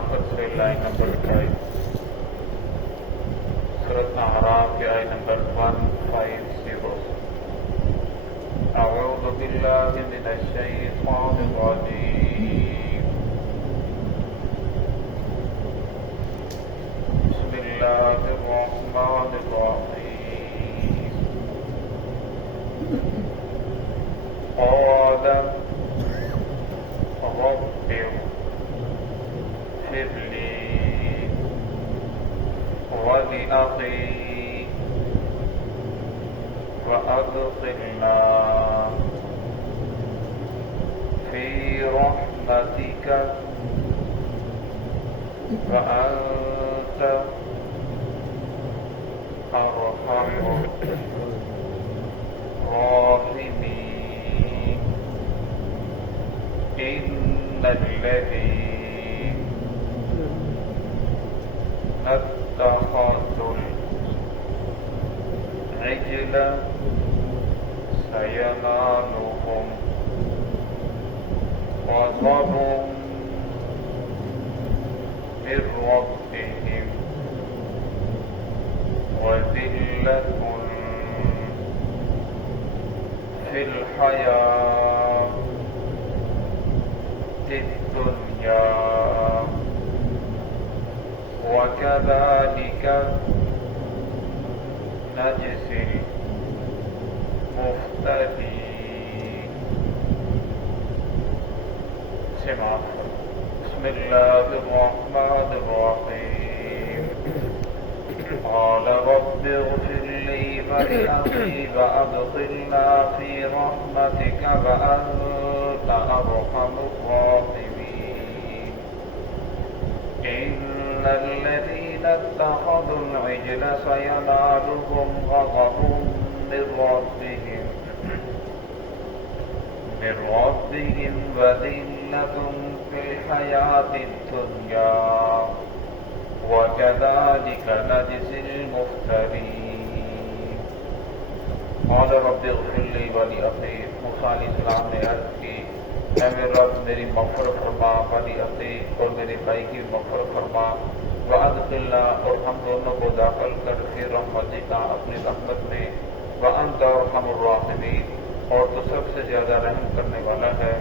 ناقت سے line number 5 سورۃ اعراف کی آیت نمبر 150 اعوذ باللہ من الشیطان الرجیم بسم اللہ الرحمن الرحیم قال رب اغفر لي ولأخي وأدخلنا في رحمتك وأنت أرحم الراحمين إن الذين اتخذوا العجل سينالهم غضب من ربهم وذلة في الحياة الدنيا وكذلك نجزي المفترين. بسم الله الرحمن الرحيم قال رب اغفر لي ولأخي وأدخلنا في رحمتك وأنت أرحم الراحمين إن الذين اتخذوا العجل سينالهم غضب من ربهم وذلة في الحياة الدنيا وكذلك نجزي المفترين. قال رب اغفر لي ولأخي. موسیٰ علیہ السلام نے عرض کی اے میرے رب میری مغفرت فرما ولأخی اور میرے بھائی کی مغفرت فرما وأدخلنا اور ہم دونوں کو داخل کر فی رحمتک اپنی رحمت میں وأنت أرحم الراحمین اور تو سب سے زیادہ رحم کرنے والا ہے.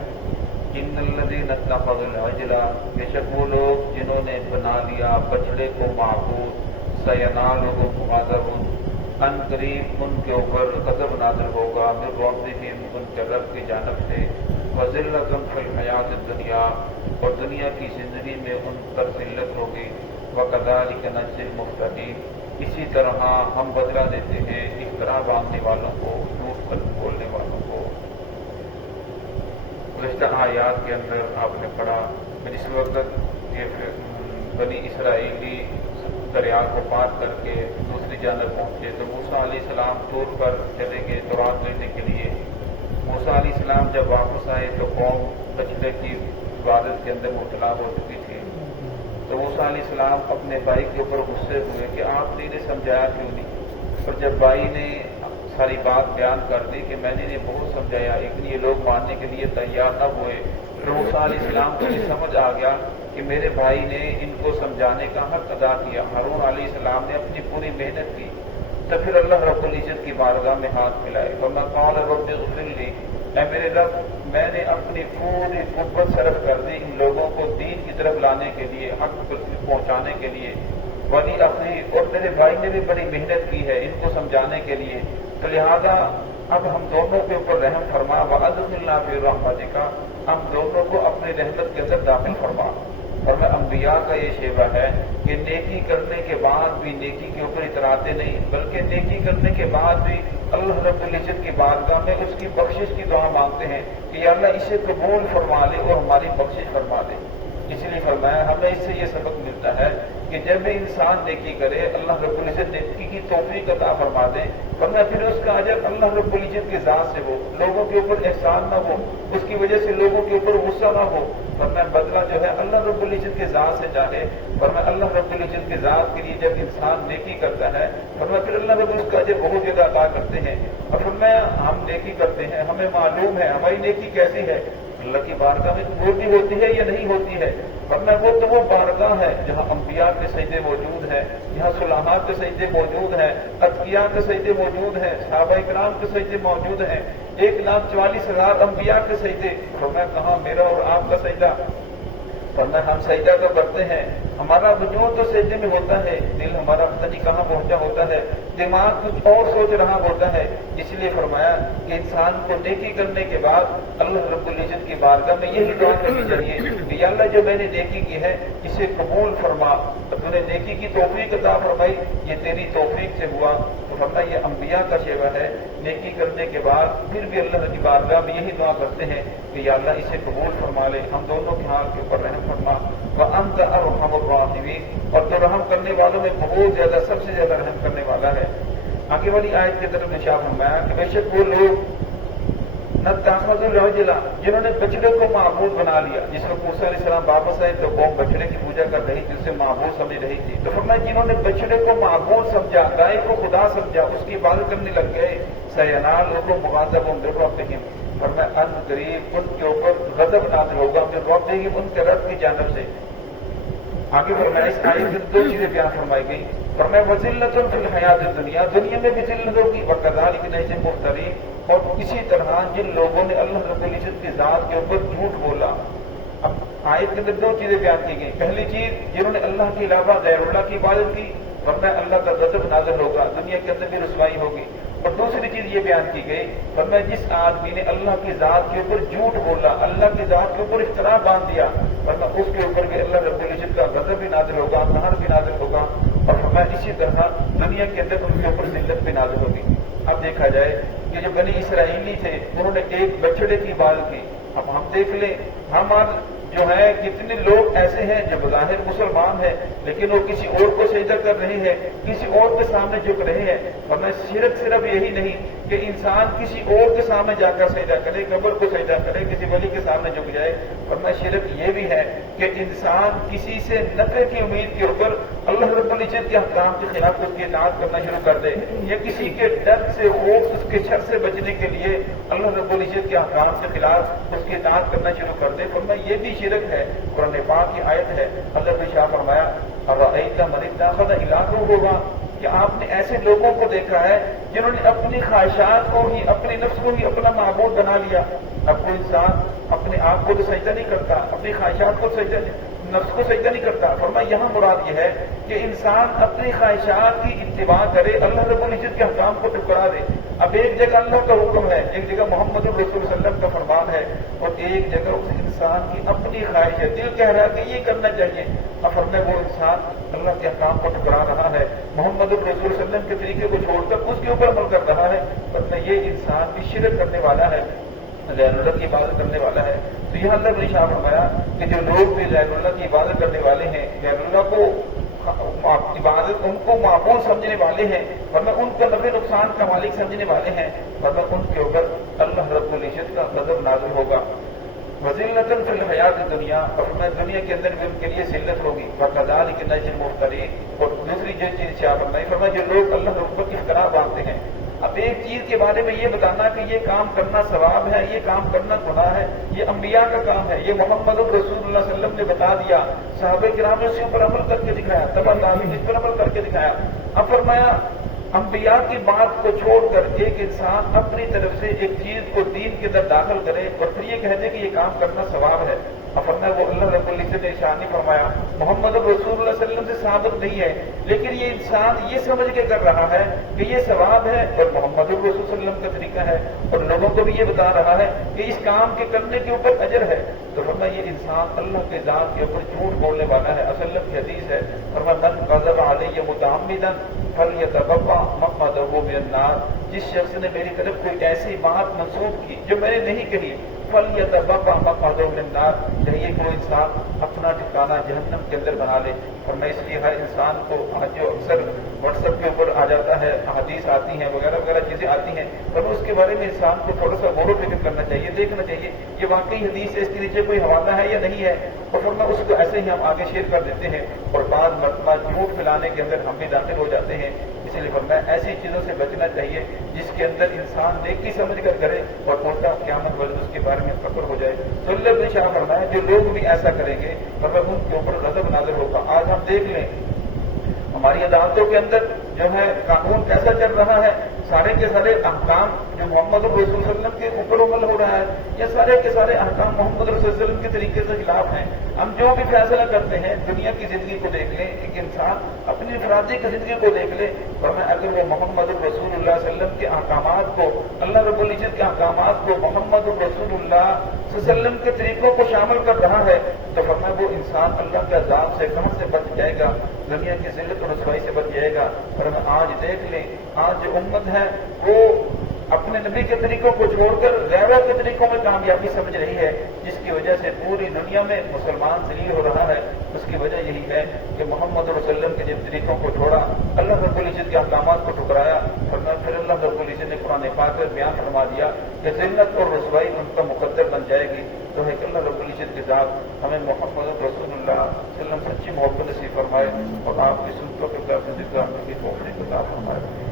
ان الذین اتخذوا العجل بے شک وہ لوگ جنہوں نے بنا لیا بچڑے کو معبود سینالهم غضب ان قریب ان کے اوپر غضب نازل ہوگا من ربهم ان کے رب کی جانب سے وذلۃ فی الحیاۃ الدنیا اور دنیا کی زندگی میں ان پر ذلت ہوگی وکذالک نجزی المفترین اسی طرح ہم بدلہ دیتے ہیں افتراء باندھنے والوں کو جھوٹ بولنے والوں کو. گزشتہ آیات کے اندر آپ نے پڑھا جس وقت یہ بنی اسرائیلی دریا کو پار کر کے دوسری جانب پہنچے تو موسیٰ علیہ السلام طور پر چلے گئے تورات لینے کے لیے. موسیٰ علیہ السلام جب واپس آئے تو قوم بچڑے کی عبادت کے اندر مبتلا ہو چکی تھی. تو موسیٰ علیہ السلام اپنے بھائی کے اوپر غصے ہوئے کہ آپ نے انہیں سمجھایا کیوں نہیں. اور جب بھائی نے ساری بات بیان کر دی کہ میں نے انہیں بہت سمجھایا لیکن یہ لوگ ماننے کے لیے تیار نہ ہوئے پھر موسیٰ علیہ السلام کو یہ سمجھ آ گیا کہ میرے بھائی نے ان کو سمجھانے کا حق ادا کیا. ہارون علیہ السلام نے اپنی پوری محنت کی تو پھر اللہ رب العزت کی بارگاہ میں ہاتھ ملائے اور میں قال رب اغفر لي اے میرے رب میں نے اپنی پوری قوت صرف کر دی ان لوگوں کو دین کی طرف لانے کے لیے حق پہنچانے کے لیے ولی اخی اور میرے بھائی نے بھی بڑی محنت کی ہے ان کو سمجھانے کے لیے تو لہذا اب ہم دونوں کے اوپر رحم فرما وادخلنا فی رحمتک ہم دونوں کو اپنی رحمت کے اندر داخل فرما. اور میں انبیاء کا یہ شیوہ ہے کہ نیکی کرنے کے بعد بھی نیکی کے اوپر اتراتے نہیں بلکہ نیکی کرنے کے بعد بھی اللہ رب العزت کی بارگاہ میں اس کی بخشش کی دعا مانگتے ہیں کہ یا اللہ اسے قبول فرما لے اور ہماری بخشش فرما دے. اس لیے فرمایا ہمیں اس سے یہ سبق ملتا ہے کہ جب بھی انسان نیکی کرے اللہ رب العزت نیکی کی توفیق عطا فرما دے ورنہ پھر اس کا اجر اللہ رب العزت کی ذات سے ہو لوگوں کے اوپر احسان نہ ہو اس کی وجہ سے لوگوں کے اوپر غصہ نہ ہو ورنہ بدلہ جو ہے اللہ رب العزت کی ذات سے چاہے ورنہ اللہ رب العزت کی ذات کے لیے جب انسان نیکی کرتا ہے ورنہ پھر اللہ رب اس کا اجر بہت زیادہ عطا کرتے ہیں. اور فرمایا ہم نیکی کرتے ہیں ہمیں معلوم ہے ہماری نیکی کیسی ہے اللہ کی بارگاہ میں قبول بھی ہوتی ہے یا نہیں ہوتی ہے؟ ورنہ وہ تو وہ بارگاہ ہے جہاں انبیاء کے سجدے موجود ہیں، جہاں صلحاء کے سجدے موجود ہیں، اتقیاء کے سجدے موجود ہیں، صحابہ کرام کے سجدے موجود ہیں، 1,44,000 انبیاء کے سجدے، فرمایا کہاں میرا اور آپ کا سجدہ؟ ورنہ ہم سجدہ تو کرتے ہیں، ہمارا وجود تو سجدے میں ہوتا ہے، دل ہمارا پتہ نہیں کہاں پہنچا ہوتا ہے، دماغ کچھ اور سوچ رہا ہوتا ہے۔ اس لیے فرمایا کہ انسان کو نیکی کرنے کے بعد اللہ رب العزت کی بارگاہ میں یہی دعا کرنی چاہیے کہ یا اللہ جو میں نے نیکی کی ہے اسے قبول فرما، تو نے نیکی کی توفیق عطا فرمائی، یہ تیری توفیق سے ہوا۔ تو فرمایا یہ انبیاء کا شیوہ ہے، نیکی کرنے کے بعد پھر بھی اللہ کی بارگاہ میں یہی دعا کرتے ہیں کہ یا اللہ اسے قبول فرما لے، ہم دونوں کے حال کے اوپر رحم فرما، وَأَنْتَ أَرْحَمُ الرَّاحِمِينَ، اور تو رحم کرنے والوں میں بہت زیادہ، سب سے زیادہ رحم کرنے والا ہے۔ آگے والی آیت کی طرف ارشاد فرمایا کہ بے شک وہ لوگ نَتَّخَذُوا الْعِجْلَ، جنہوں نے بچڑے کو معبود بنا لیا، جس میں موسیٰ علیہ السلام واپس آئے تو قوم بچڑے کی پوجا کر رہی تھی، اسے معبود سمجھ رہی تھی، تو فرمایا جنہوں نے بچڑے کو معبود سمجھا، گائے کو خدا سمجھا، اس کی عبادت کرنے لگ گئے، سَيَنَالُهُمْ غَضَبٌ مِّن رَّبِّهِمْ، فرمایا ان قریب ان کے اوپر غضب نازل ہوگا من ربهم، ان کے رب کی جانب سے۔ آگے فرمایا اس آیت میں دو چیزیں بیان فرمائی گئی، فرمایا وَذِلَّةٌ فِي الْحَيَاةِ الدُّنْيَا، دنیا میں بھی ذلت ہوگی، وَكَذَلِكَ نَجْزِي الْمُفْتَرِينَ، اور اسی طرح جن لوگوں نے اللہ رب العزت کی ذات کے اوپر جھوٹ بولا۔ اب آیت کے اندر دو چیزیں بیان کی گئی، پہلی چیز جنہوں نے اللہ کے علاوہ غیر اللہ کی عبادت کی، فرمایا اللہ کا غضب نازل ہوگا، دنیا کے اندر بھی رسوائی ہوگی۔ اور دوسری چیز یہ بیان کی گئی، فرمایا جس آدمی نے اللہ کی ذات کے اوپر جھوٹ بولا، اللہ کی ذات کے اوپر اختراع باندھ دیا، فرمایا اس کے اوپر بھی اللہ رب العزت کا غضب بھی نازل ہوگا، قہر بھی نازل ہوگا، اور فرمایا اسی طرح دنیا کے اندر ان کے اوپر ذلت بھی نازل ہوگی۔ اب دیکھا جائے کہ جو بنی اسرائیلی تھے انہوں نے ایک بچڑے کی عبادت کی۔ اب ہم دیکھ لیں، ہم جو ہے کتنے لوگ ایسے ہیں جو بظاہر مسلمان ہیں لیکن وہ کسی اور کو سجدہ کر رہے ہیں، کسی اور کے سامنے جھک رہے ہیں۔ ورنہ شرک صرف یہی نہیں کہ انسان کسی اور کے سامنے جا کر سجدہ کرے، قبر کو سجدہ کرے، کسی ولی کے سامنے جھک جائے۔ ورنہ شرک یہ بھی ہے کہ انسان کسی سے نفع کی امید کے اوپر اللہ رب العزت کے احکام کے خلاف اس کی اطاعت کرنا شروع کر دے، یا کسی کے ڈر سے، خوف، اس کے شر سے بچنے کے لیے اللہ رب العزت کے احکام کے خلاف اس کی اطاعت کرنا شروع کر دے۔ فرمایا یہ بھی شرک ہے۔ قرآن پاک کی آیت ہے، اللہ نے شاہ فرمایا اَرَأَيْتَ مَنِ اتَّخَذَ إِلَٰهَهُ هَوَاهُ، کہ آپ نے ایسے لوگوں کو دیکھا ہے جنہوں نے اپنی خواہشات کو ہی، اپنے نفس کو ہی اپنا معبود بنا لیا۔ اب کوئی انسان اپنے آپ کو تو سجدہ نہیں کرتا، اپنی خواہشات کو سجدہ، نفس کو سجدہ نہیں کرتا۔ فرمایا یہاں مراد یہ ہے کہ انسان اپنی خواہشات کی اتباع کرے، اللہ رب العزت کے احکام کو ٹکرا دے۔ اب ایک جگہ اللہ کا حکم ہے، ایک جگہ محمد رسول صلی اللہ علیہ وسلم کا فرمان ہے، اور ایک جگہ اس انسان کی اپنی خواہش ہے، دل کہہ رہا ہے کہ یہ کرنا چاہیے۔ اب فرمایا وہ انسان اللہ کے احکام کو ٹکرا رہا ہے، محمد رسول صلی اللہ علیہ وسلم کے طریقے کو چھوڑ کر اس کے اوپر عمل کر رہا ہے، فرمایا یہ انسان بھی شرک کرنے والا ہے، غیر اللہ کی عبادت کرنے والا ہے۔ تو یہاں اللہ نے شاہ فرمایا کہ جو لوگ بھی غیر اللہ کی عبادت کرنے والے ہیں، غیر اللہ کو عبادت، ان کو معبود سمجھنے والے ہیں، ورنہ ان کو نفع نقصان کا مالک سمجھنے والے ہیں، ورنہ ان کے اوپر اللہ رب العزت کا غضب نازل ہوگا۔ وَذِلَّةٌ فِي الْحَيَاةِ الدُّنْيَا، اور میں دنیا کے اندر بھی ان کے لیے ذلت ہوگی۔ وَكَذَلِكَ نَجْزِي الْمُفْتَرِينَ، اور دوسری جو چیز شاہ فرمائی، فرمایا جو لوگ اللہ رب کی اختراع باندھتے ہیں۔ اب ایک چیز کے بارے میں یہ بتانا کہ یہ کام کرنا ثواب ہے، یہ کام کرنا گناہ ہے، یہ انبیاء کا کام ہے، یہ محمد رسول اللہ صلی اللہ علیہ وسلم نے بتا دیا، صحابہ کرام نے اس کے اوپر عمل کر کے دکھایا، تبع تابعین نے اس پر عمل کر کے دکھایا۔ اب فرمایا انبیاء کی بات کو چھوڑ کر ایک انسان اپنی طرف سے ایک چیز کو دین کے اندر داخل کرے اور پھر یہ کہہ دے کہ یہ کام کرنا ثواب ہے، اب فرمایا وہ اللہ رب العزت نے ارشاد نہیں فرمایا، محمد رسول اللہ صلی اللہ علیہ وسلم سے ثابت نہیں ہے، لیکن یہ انسان یہ سمجھ کے کر رہا ہے کہ یہ ثواب ہے اور محمد رسول صلی اللہ علیہ وسلم کا طریقہ ہے، اور لوگوں کو بھی یہ بتا رہا ہے کہ اس کام کے کرنے کے اوپر اجر ہے، تو فرمایا یہ انسان اللہ کے ذات کے اوپر جھوٹ بولنے والا ہے۔ اصل کی حدیث ہے، فرمایا من کذب علی متعمدا فلیتبوأ مقعدہ من النار، جس شخص نے میری طرف کوئی ایسی بات منسوخ کی جو میں نے نہیں کہی، فلیتبوأ مقعدہ من النار، چاہیے کوئی انسان اپنا ٹھکانہ جہنم کے اندر بنا لے۔ اور میں اس لیے ہر انسان کو آج جو اکثر واٹس ایپ کے اوپر آ جاتا ہے، حدیث آتی ہیں وغیرہ وغیرہ چیزیں آتی ہیں، پر اس کے بارے میں انسان کو تھوڑا سا غور و فکر کرنا چاہیے، دیکھنا چاہیے یہ واقعی حدیث ہے، اس کے نیچے کوئی حوالہ ہے یا نہیں ہے، اور پھر میں اس کو ایسے ہی ہم آگے شیئر کر دیتے ہیں، اور بعض مرتبہ جھوٹ پھیلانے کے اندر ہم بھی داخل ہو جاتے ہیں۔ اس لیے فرمایا ایسی چیزوں سے بچنا چاہیے جس کے اندر انسان نیکی سمجھ کر کرے اور الٹا قیامت والے اس کے بارے میں فخر ہو جائے. تو اللہ نے شاہ فرمایا جو لوگ بھی ایسا کریں گے فرمایا ان کے اوپر غضب نازل ہوگا. آج ہم دیکھ لیں ہماری عدالتوں کے اندر جو ہے قانون کیسا چل رہا ہے. سارے کے سارے احکام جو محمد رسول صلی اللہ علیہ وسلم کے اوپر عمل ہو رہا ہے یا سارے کے سارے احکام محمد رسول صلی اللہ علیہ وسلم کے طریقے سے خلاف ہیں. ہم جو بھی فیصلہ کرتے ہیں دنیا کی زندگی کو دیکھ لیں, ایک انسان اپنی انفرادی کی زندگی کو دیکھ لے اور اگر وہ محمد رسول اللہ صلی اللہ علیہ وسلم کے احکامات کو, اللہ رب العزت کے احکامات کو محمد رسول اللہ صلی اللہ علیہ وسلم کے طریقوں کو شامل کر رہا ہے تو فرمایا وہ انسان اللہ کے عذاب سے کہاں سے بچ جائے گا, دنیا کی ذلت اور رسوائی سے بچ جائے گا. اور آج دیکھ لیں آج جو امت ہے وہ اپنے نبی کے طریقوں کو چھوڑ کر غیروں کے طریقوں میں کامیابی سمجھ رہی ہے, جس کی وجہ سے پوری دنیا میں مسلمان ذلیل ہو رہا ہے. اس کی وجہ یہی ہے کہ محمد رسول اللہ کے جن طریقوں کو چھوڑا, اللہ رب العزت کے احکامات کو ٹھکرایا, پھر اللہ رب العزت نے قرآن پاک میں بیان فرما دیا کہ ذلت اور رسوائی ان کا مقدر بن جائے گی. تو ہے کہ اللہ رب العزت کے ذات ہمیں محمد رسول اللہ صلی اللہ علیہ وسلم سچی محبت نصیب فرمائے اور آپ کی سنتوں کے خلاف ذکر کی توفیق عطا فرمائے.